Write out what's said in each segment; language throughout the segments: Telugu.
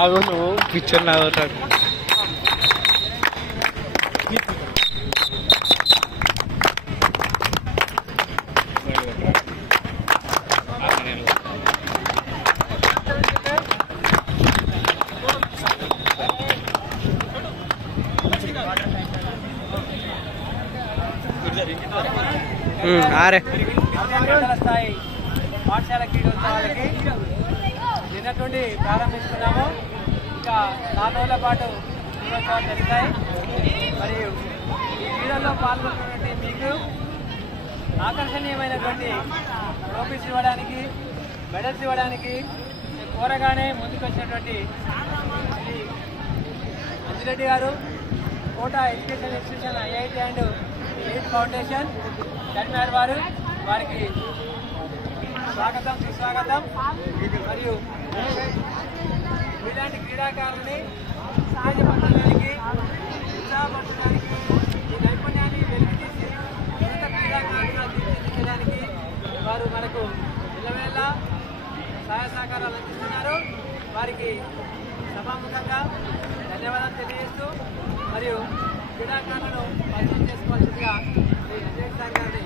ఆగు నువ్వు పిక్చర్ లాగా ఆరే స్థాయి పాఠశాల క్రీడోత్సవాలకి నిన్నటువంటి ప్రారంభిస్తున్నాము. ఇంకా 4 రోజుల పాటు క్రీడోత్సవాలు జరుగుతాయి. మరియు ఈ క్రీడల్లో పాల్గొన్నటువంటి మీకు ఆకర్షణీయమైనటువంటి ట్రోఫీస్ ఇవ్వడానికి, మెడల్స్ ఇవ్వడానికి కోరగానే ముందుకొచ్చినటువంటి శ్రీ అంజిరెడ్డి గారు, Kota education institution IIT and lead foundation convener వారికి స్వాగతం, సుస్వాగతం. మరియు ఇలాంటి క్రీడాకారులని సహాయపరచడానికి, ఉత్సాహపరచడానికి, ఈ నైపుణ్యాన్ని వెలికితీసి కొత్త క్రీడాకారులుగా తీర్చిదిద్దడానికి వారు మనకు ఇళ్ళవేళ సహాయ సహకారాలు అందిస్తున్నారు. వారికి సభాముఖంగా ధన్యవాదాలు తెలియజేస్తూ మరియు క్రీడాకారులను పరిచయం చేసుకోవాల్సిందిగా శ్రీ అంజనేయ సార్ గారిని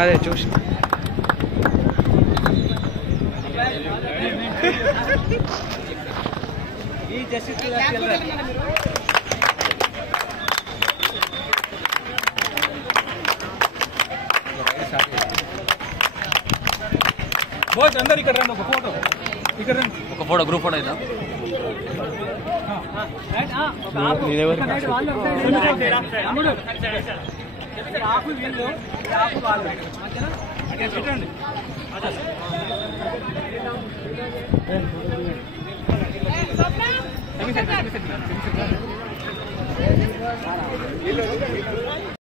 అదే చూసి ఈ జస్టిస్ అందరు ఇక్కడ రండి. ఒక ఫోటో ఇక్కడ రండి. ఒక ఫోటో గ్రూప్ ఫోటో అయితే ఆకు వీళ్ళు, ఆకు వాళ్ళు మధ్యన